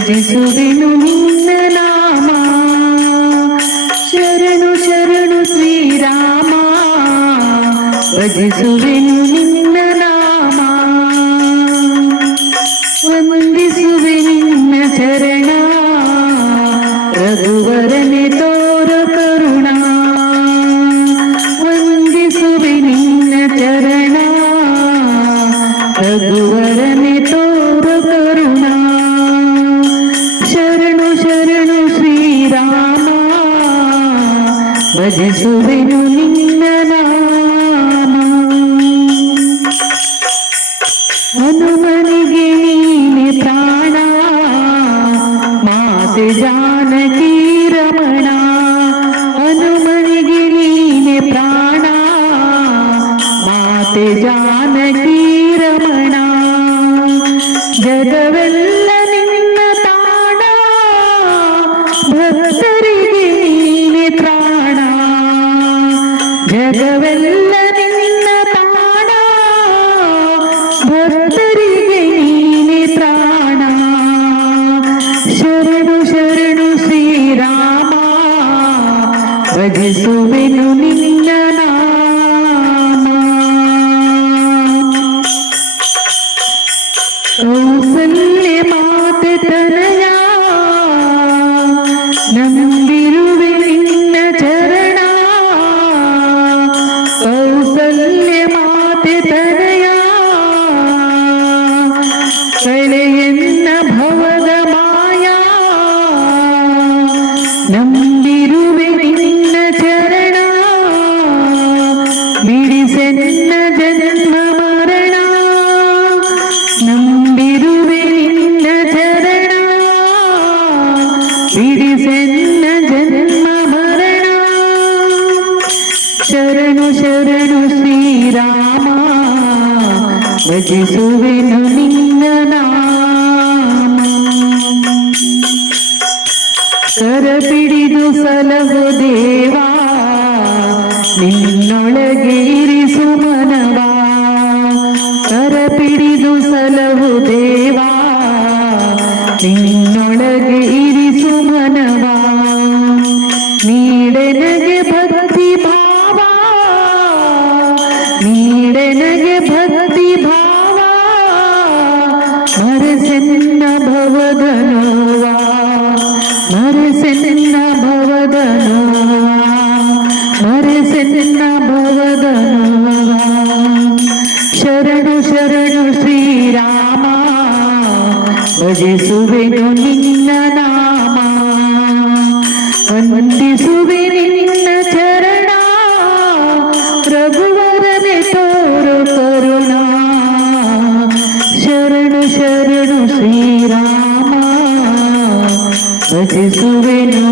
ಭಜಿಸುವೆನು ನಿನ್ನ ನಾಮ. ಶರಣು ಶರಣು ಶ್ರೀರಾಮ, ಭಜಿಸುವೆನು ನಿನ್ನ ನಾಮ. ವಂದಿಸುವೆ ನಿನ್ನ ಚರಣ, ರಘುವರನೆ ತೋರ ಕರುಣ. ವಂದಿಸುವೆ ನಿನ್ನ ಚರಣ, ರಘುವರನೆ ತೋರ ಕರುಣ. ಶರಣು ಶರಣು ಶ್ರೀರಾಮ, ಭಜಿಸುವೆನು ನಿನ್ನ ನಾಮ. ಹನುಮನಿಗೆ ನೀನೆ ಪ್ರಾಣ, ಮಾತೆ ಜಾನಕಿ ರಮಣ. ಹನುಮನಿಗೆ ನೀನೆ ಪ್ರಾಣ, ಮಾತೆ ಜಾನಕಿ ರಮಣ. ಜಗವೆಲ್ಲ ನಿನ್ನ ತಾಣ, ಭಕ್ತರಿಗೆ ನೀನೆ ತ್ರಾಣ. ಜಗವೆಲ್ಲ ನಿನ್ನ ತಾಣ, ಭಕ್ತರಿಗೆ ನೀನೆ ತ್ರಾಣ. ಶರಣು ಶರಣು ಶ್ರೀರಾಮ, ಭಜಿಸುವೆನು ನಿನ್ನ ನಾಮ. ಕೌಸಲ್ಯ ಮಾತೆ ತನಯ, ನಂಬಿರುವೆ ನಿನ್ನ ಚರಣ. ಕೌಸಲ್ಯ ಮಾತೆ ತನಯ, ಕಳೆಯನ್ನ ಭವದ ಮಾಯಾ. ನಂಬಿರುವೆ ನಿನ್ನ ಚರಣ, ಬಿಡಿಸೆನ್ನ ಜನ್ಮ ಮರಣ. ನಂಬಿರುವೆ ನಿನ್ನ ಚರಣ, ಬಿಡಿಸೆನ್ನ ಜನ್ಮ ಮರಣ. ಶರಣು ಶರಣು ಶ್ರೀರಾಮ, ಭಜಿಸುವೆನು ನಿನ್ನ ನಾಮ. ಕರ ಪಿಡಿದು ಸಲಹು ದೇವಾ, ನಿನ್ನೊಳಗೆ ಇರಿಸು ಮನವ. ಕರ ಪಿಡಿದು ಸಲಹು ದೇವಾ, ನಿನ್ನೊಳಗೆ ಇರಿಸು ಮನವ. ನೀಡೆನಗೆ ಭಕ್ತಿ ಭಾವ, ನೀಡೆನಗೆ ಭಕ್ತಿ ಭಾವ. ಮರೆಸೆನ್ನ ಭವದ ನೋವ, ಮರೆಸೆನ್ನ ಭವದ ನೋವ, ಮರೆಸೆನ್ನ ಭವದ ನೋವ. ಶರಣು ಶರಣು ಶ್ರೀರಾಮ, ಭಜಿಸುವೆನು ನಿನ್ನ ನಾಮ. ವಂದಿಸುವೆ ನಿನ್ನ ಚರಣ, ರಘುವರನೆ ತೋರು ಕರುಣ. ಶರಣು ಶರಣು ಶ್ರೀರಾಮ, ಭಜಿಸುವೆನು